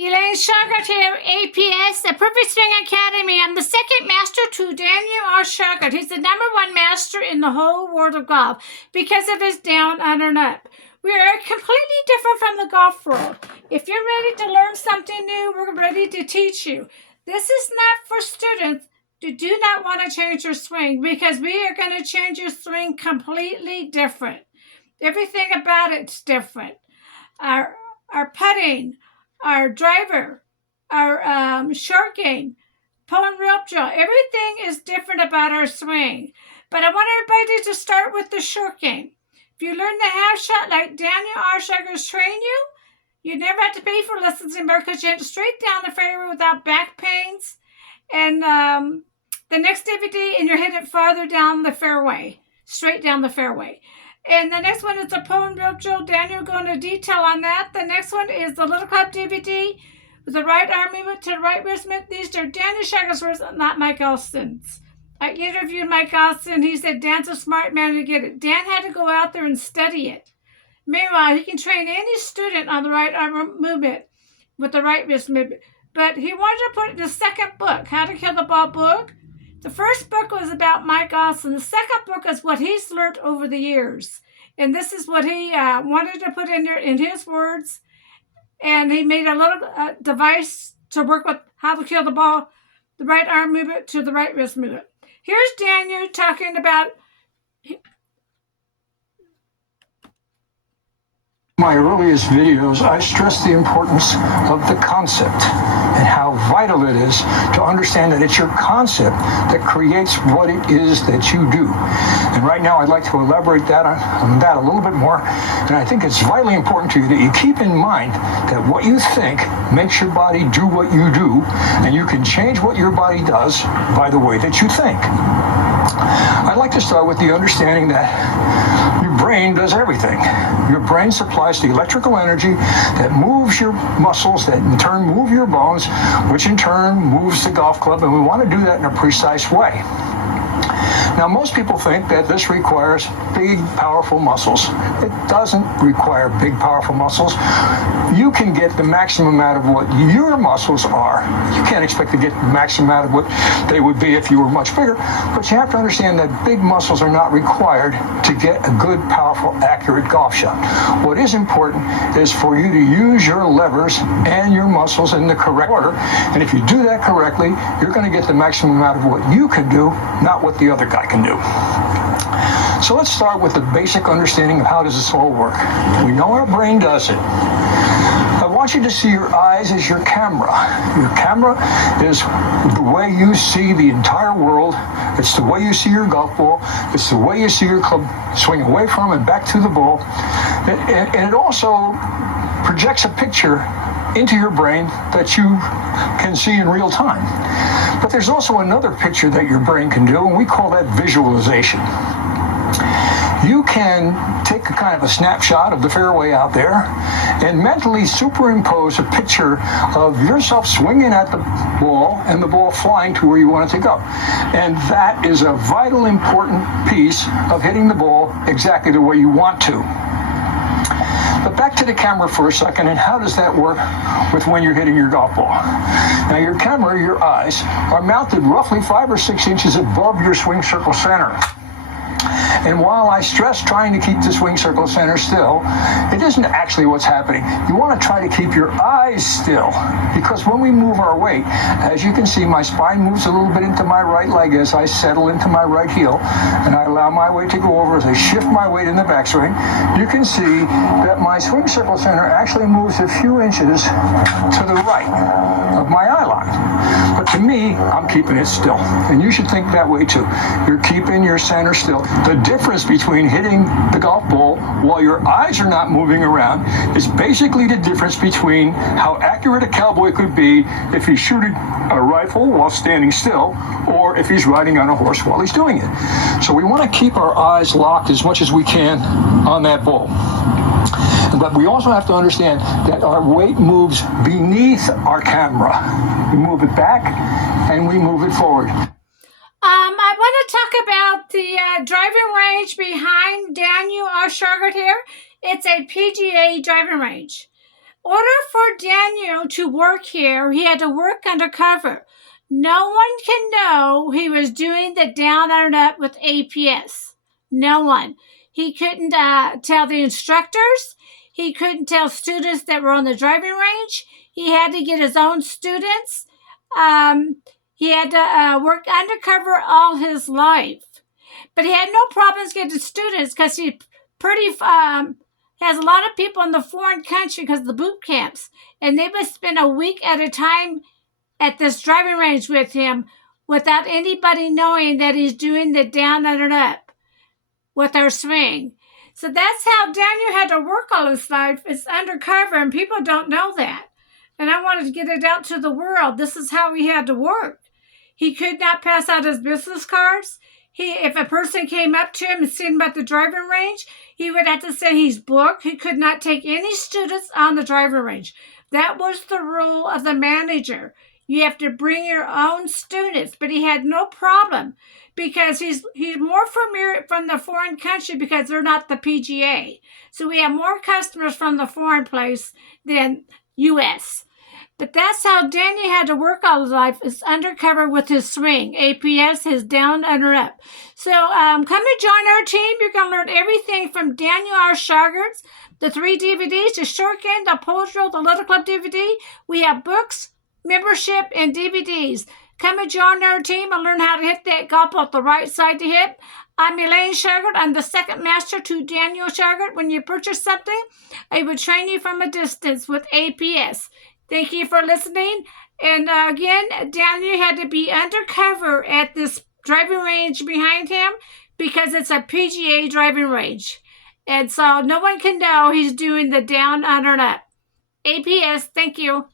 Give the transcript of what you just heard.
Elaine Shauger here, APS, the Perfect Swing Academy. I'm the second master to Daniel R. Shauger. He's the #1 master in the whole world of golf because of his down, under, and up. We are completely different from the golf world. If you're ready to learn something new, we're ready to teach you. This is not for students who do not want to change their swing, because we are going to change your swing completely different. Everything about it's different. Our putting, our driver, our short game, pull and rope drill. Everything is different about our swing. But I want everybody to start with the short game. If you learn the half shot like Daniel R. Shauger's train you, you never have to pay for lessons anymore because you hit straight down the fairway without back pains. And the next DVD, and you're hitting farther down the fairway, straight down the fairway. And the next one is the pull and rope drill. Daniel will go into detail on that. The next one is the Little Club DVD with the right arm movement to the right wrist movement. These are Daniel Shauger's words, not Mike Alston's. I interviewed Mike Alston. He said Dan's a smart man to get it. Dan had to go out there and study it. Meanwhile, he can train any student on the right arm movement with the right wrist movement. But he wanted to put the second book, How to Kill the Ball book. The first book was about Mike Alston. The second book is what he's learned over the years. And this is what he wanted to put in there in his words. And he made a little device to work with how to kill the ball, the right arm movement to the right wrist movement. Here's Daniel talking about my earliest videos. I stress the importance of the concept and how vital it is to understand that it's your concept that creates what it is that you do. And right now I'd like to elaborate on that a little bit more. And I think it's vitally important to you that you keep in mind that what you think makes your body do what you do, and you can change what your body does by the way that you think. I'd like to start with the understanding that your brain does everything. Your brain supplies the electrical energy that moves your muscles, that in turn move your bones, which in turn moves the golf club, and we want to do that in a precise way. Now, most people think that this requires big, powerful muscles. It doesn't require big, powerful muscles. You can get the maximum out of what your muscles are. You can't expect to get the maximum out of what they would be if you were much bigger, but you have to understand that big muscles are not required to get a good, powerful, accurate golf shot. What is important is for you to use your levers and your muscles in the correct order, and if you do that correctly, you're going to get the maximum out of what you can do, not what the other guy can do. So let's start with the basic understanding of how does this all work. We know our brain does it. I want you to see your eyes as your camera. Your camera is the way you see the entire world. It's the way you see your golf ball. It's the way you see your club swing away from and back to the ball. And it also projects a picture into your brain that you can see in real time. But there's also another picture that your brain can do, and we call that visualization. You can take a kind of a snapshot of the fairway out there and mentally superimpose a picture of yourself swinging at the ball and the ball flying to where you want it to go. And that is a vital, important piece of hitting the ball exactly the way you want to. But back to the camera for a second, and how does that work with when you're hitting your golf ball? Now, your camera, your eyes, are mounted roughly 5 or 6 inches above your swing circle center. And while I stress trying to keep the swing circle center still, it isn't actually what's happening. You want to try to keep your eyes still, because when we move our weight, as you can see, my spine moves a little bit into my right leg as I settle into my right heel, and I allow my weight to go over as I shift my weight in the backswing. You can see that my swing circle center actually moves a few inches to the right of my eye line. But to me, I'm keeping it still. And you should think that way too. You're keeping your center still. The difference between hitting the golf ball while your eyes are not moving around is basically the difference between how accurate a cowboy could be if he's shooting a rifle while standing still, or if he's riding on a horse while he's doing it. So we want to keep our eyes locked as much as we can on that ball. But we also have to understand that our weight moves beneath our camera. We move it back and we move it forward. I want to talk about the driving range behind Daniel R. Shauger here. It's a PGA driving range. order for Daniel to work here, he had to work undercover. No one can know he was doing the down and up with APS. No one. He couldn't tell the instructors. He couldn't tell students that were on the driving range. He had to get his own students. He had to work undercover all his life. But he had no problems getting students because he has a lot of people in the foreign country because of the boot camps. And they would spend a week at a time at this driving range with him without anybody knowing that he's doing the down and up with our swing. So that's how Daniel had to work all his life. It's undercover, and people don't know that. And I wanted to get it out to the world. This is how he had to work. He could not pass out his business cards. If a person came up to him and seen him at the driving range, he would have to say he's booked. He could not take any students on the driving range. That was the rule of the manager. You have to bring your own students. But he had no problem because he's more familiar from the foreign country because they're not the PGA. So we have more customers from the foreign place than U.S. But that's how Daniel had to work all his life, is undercover with his swing, APS, his down, under, up. So come and join our team. You're going to learn everything from Daniel R. Shauger's, the 3 DVDs, the Shuriken, the Pole Drill, the Little Club DVD. We have books, membership, and DVDs. Come and join our team and learn how to hit that golf ball the right side to hit. I'm Elaine Shauger. I'm the second master to Daniel Shauger. When you purchase something, I will train you from a distance with APS. Thank you for listening. And again, Daniel had to be undercover at this driving range behind him because it's a PGA driving range. And so no one can know he's doing the down, under, and up. APS, thank you.